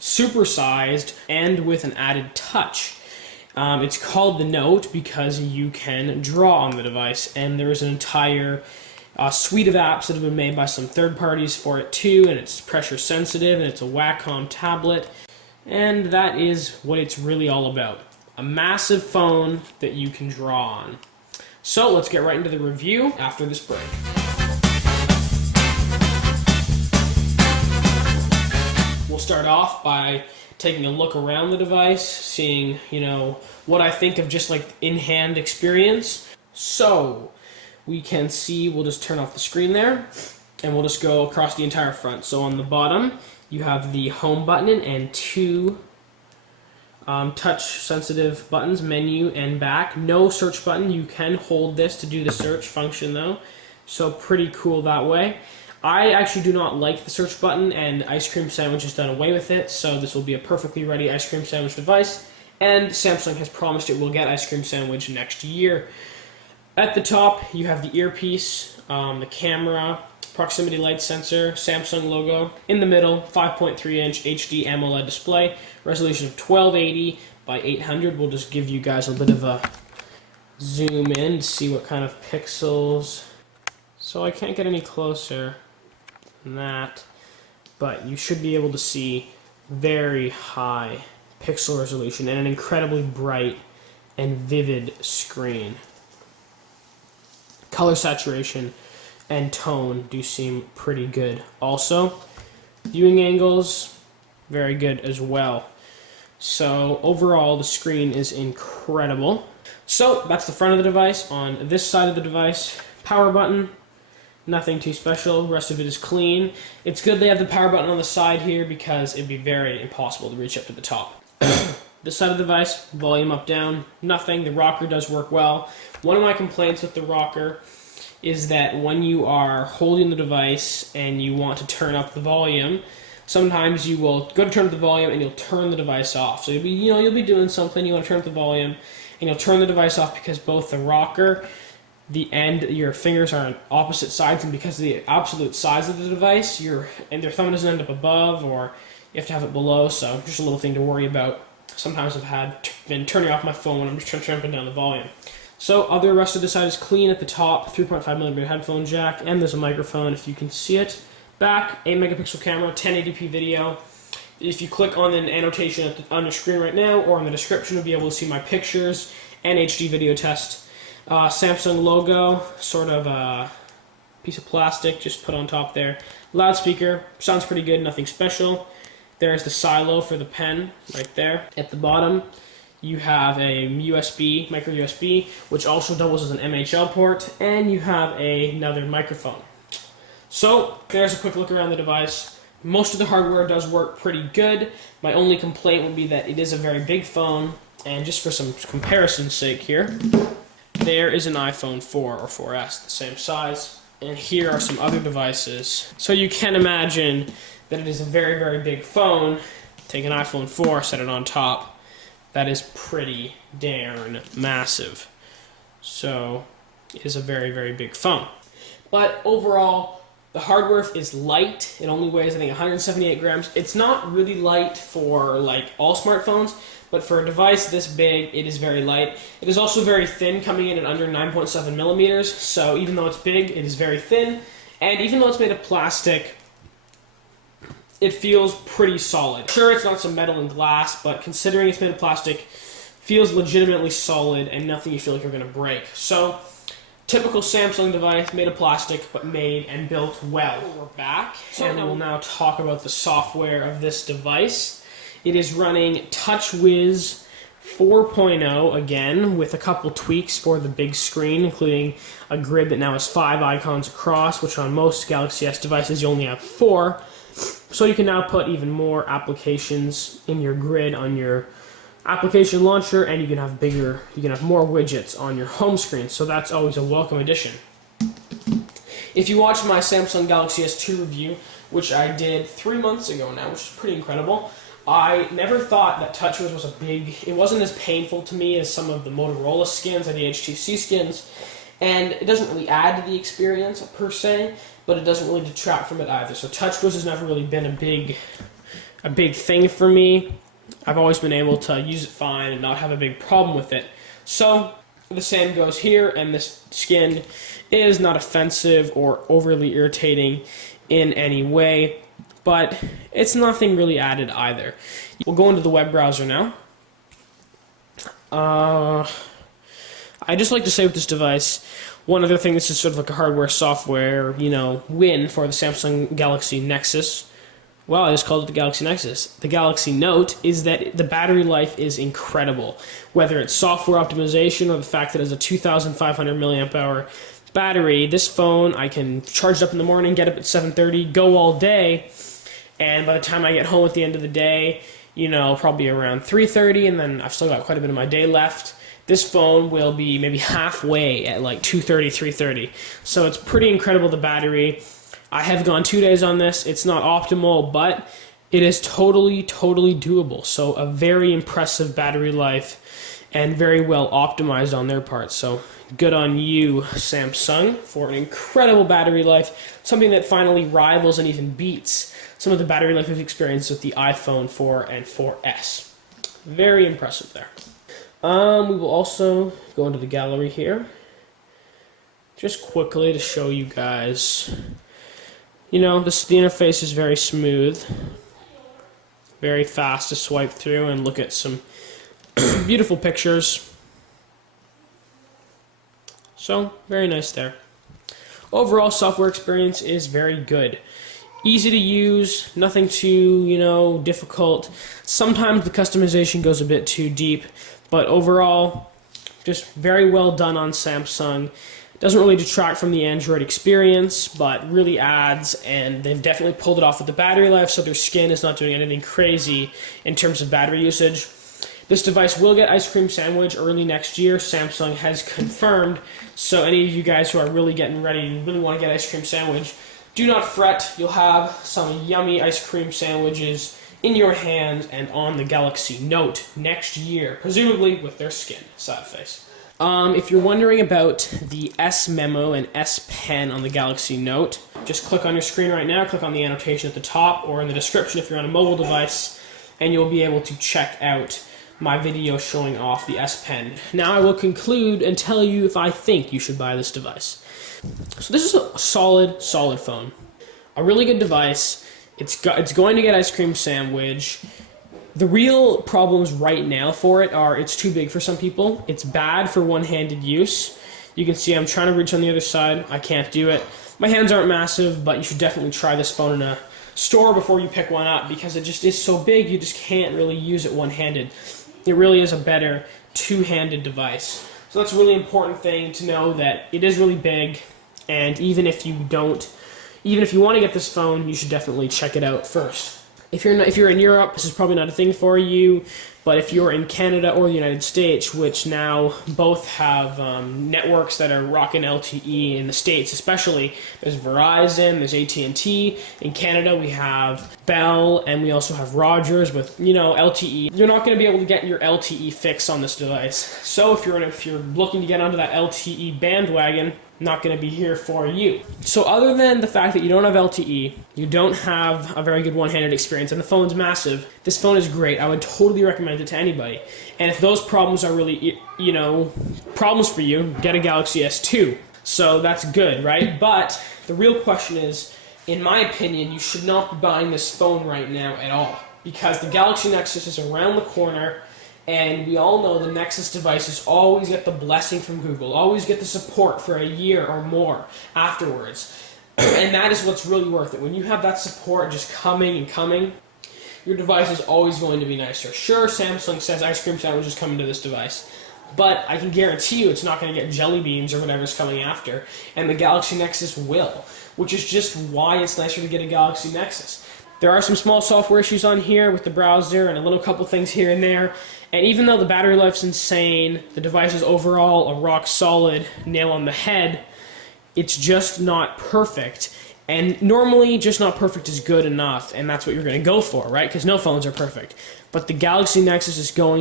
supersized and with an added touch. It's called the Note because you can draw on the device, and there's an entire suite of apps that have been made by some third parties for it too, and it's pressure sensitive, and it's a Wacom tablet, and that is what it's really all about. A massive phone that you can draw on. So let's get right into the review after this break. We'll start off by taking a look around the device, seeing, what I think of just like in-hand experience. So we can see, we'll just turn off the screen there, and we'll just go across the entire front. So on the bottom, you have the home button and two touch-sensitive buttons, menu and back. No search button. You can hold this to do the search function though, so pretty cool that way. I actually do not like the search button, and Ice Cream Sandwich has done away with it, so this will be a perfectly ready Ice Cream Sandwich device, and Samsung has promised it will get Ice Cream Sandwich next year. At the top, you have the earpiece, the camera, proximity light sensor, Samsung logo. In the middle, 5.3-inch HD AMOLED display, resolution of 1280 by 800. We'll just give you guys a bit of a zoom in to see what kind of pixels. So I can't get any closer than that, but you should be able to see very high pixel resolution and an incredibly bright and vivid screen. Color saturation and tone do seem pretty good. Also, viewing angles, very good as well. So overall, the screen is incredible. So that's the front of the device. On this side of the device, power button, nothing too special. The rest of it is clean. It's good they have the power button on the side here because it'd be very impossible to reach up to the top. This side of the device, volume up, down, nothing. The rocker does work well. One of my complaints with the rocker is that when you are holding the device and you want to turn up the volume, sometimes you will go to turn up the volume and you'll turn the device off. So you'll be doing something, you want to turn up the volume, and you'll turn the device off because both the rocker, your fingers are on opposite sides, and because of the absolute size of the device, your thumb doesn't end up above, or you have to have it below. So just a little thing to worry about. Sometimes I've been turning off my phone when I'm just trying to turn up and down the volume. So other rest of the side is clean. At the top, 3.5mm headphone jack, and there's a microphone if you can see it. Back, 8 megapixel camera, 1080p video. If you click on an annotation on your screen right now or in the description, you'll be able to see my pictures and HD video test. Samsung logo, sort of a piece of plastic just put on top there. Loudspeaker, sounds pretty good, nothing special. There's the silo for the pen right there. At the bottom, you have a USB, micro USB, which also doubles as an MHL port, and you have another microphone. So there's a quick look around the device. Most of the hardware does work pretty good. My only complaint would be that it is a very big phone, and just for some comparison's sake here, there is an iPhone 4 or 4S, the same size, and here are some other devices. So you can imagine that it is a very, very big phone. Take an iPhone 4, set it on top. That is pretty darn massive. So it is a very, very big phone. But overall, the hardware is light. It only weighs, I think, 178 grams. It's not really light for like all smartphones, but for a device this big, it is very light. It is also very thin, coming in at under 9.7 millimeters. So even though it's big, it is very thin. And even though it's made of plastic, it feels pretty solid. Sure, it's not some metal and glass, but considering it's made of plastic, feels legitimately solid and nothing you feel like you're going to break. So, typical Samsung device, made of plastic, but made and built well. We're back, and we'll now talk about the software of this device. It is running TouchWiz 4.0 again, with a couple tweaks for the big screen, including a grid that now has 5 icons across, which on most Galaxy S devices you only have 4. So you can now put even more applications in your grid on your application launcher, and you can have more widgets on your home screen. So that's always a welcome addition. If you watched my Samsung Galaxy S2 review, which I did 3 months ago now, which is pretty incredible, I never thought that TouchWiz was it wasn't as painful to me as some of the Motorola skins or the HTC skins, and it doesn't really add to the experience per se, but it doesn't really detract from it either. So TouchWiz has never really been a big a big thing for me. I've always been able to use it fine and not have a big problem with it. So the same goes here, and this skin is not offensive or overly irritating in any way, but it's nothing really added either. We'll go into the web browser now. I just like to say with this device, one other thing, this is sort of like a hardware software, win for the Samsung Galaxy Nexus. Well, I just called it the Galaxy Nexus. The Galaxy Note is that the battery life is incredible. Whether it's software optimization or the fact that it has a 2,500 milliamp hour battery, this phone, I can charge it up in the morning, get up at 7:30, go all day, and by the time I get home at the end of the day, probably around 3:30, and then I've still got quite a bit of my day left, this phone will be maybe halfway at like 2:30, 3:30. So it's pretty incredible, the battery. I have gone 2 days on this. It's not optimal, but it is totally, totally doable. So a very impressive battery life and very well optimized on their part. So good on you, Samsung, for an incredible battery life, something that finally rivals and even beats some of the battery life we've experienced with the iPhone 4 and 4S. Very impressive there. We will also go into the gallery here, just quickly to show you guys. The interface is very smooth, very fast to swipe through and look at some beautiful pictures. So, very nice there. Overall, software experience is very good. Easy to use, nothing too, difficult. Sometimes the customization goes a bit too deep, but overall, just very well done on Samsung. Doesn't really detract from the Android experience, but really adds, and they've definitely pulled it off with the battery life, so their skin is not doing anything crazy in terms of battery usage. This device will get Ice Cream Sandwich early next year. Samsung has confirmed, so any of you guys who are really getting ready and really want to get Ice Cream Sandwich, do not fret. You'll have some yummy ice cream sandwiches in your hand and on the Galaxy Note next year, presumably with their skin. Sad face. If you're wondering about the S Memo and S Pen on the Galaxy Note, just click on your screen right now, click on the annotation at the top or in the description if you're on a mobile device, and you'll be able to check out my video showing off the S Pen. Now I will conclude and tell you if I think you should buy this device. So this is a solid phone. A really good device. It's going to get Ice Cream Sandwich. The real problems right now for it are it's too big for some people. It's bad for one-handed use. You can see I'm trying to reach on the other side. I can't do it. My hands aren't massive, but you should definitely try this phone in a store before you pick one up because it just is so big you just can't really use it one-handed. It really is a better two-handed device. So that's a really important thing to know, that it is really big, and even if you want to get this phone, you should definitely check it out first. If you're in Europe, this is probably not a thing for you, but if you're in Canada or the United States, which now both have networks that are rocking LTE in the States especially, there's Verizon, there's AT&T. In Canada, we have Bell, and we also have Rogers with, LTE. You're not going to be able to get your LTE fix on this device. So if you're looking to get onto that LTE bandwagon, not going to be here for you. So other than the fact that you don't have LTE, you don't have a very good one-handed experience, and the phone's massive, this phone is great. I would totally recommend it to anybody. And if those problems are really, problems for you, get a Galaxy S2. So that's good, right? But the real question is, in my opinion, you should not be buying this phone right now at all, because the Galaxy Nexus is around the corner. And we all know the Nexus devices always get the blessing from Google, always get the support for a year or more afterwards. And that is what's really worth it. When you have that support just coming and coming, your device is always going to be nicer. Sure, Samsung says Ice Cream Sandwich is coming to this device, but I can guarantee you it's not going to get jelly beans or whatever's coming after, and the Galaxy Nexus will, which is just why it's nicer to get a Galaxy Nexus. There are some small software issues on here with the browser and a little couple things here and there. And even though the battery life's insane, the device is overall a rock solid nail on the head, it's just not perfect. And normally, just not perfect is good enough, and that's what you're going to go for, right? Because no phones are perfect. But the Galaxy Nexus is going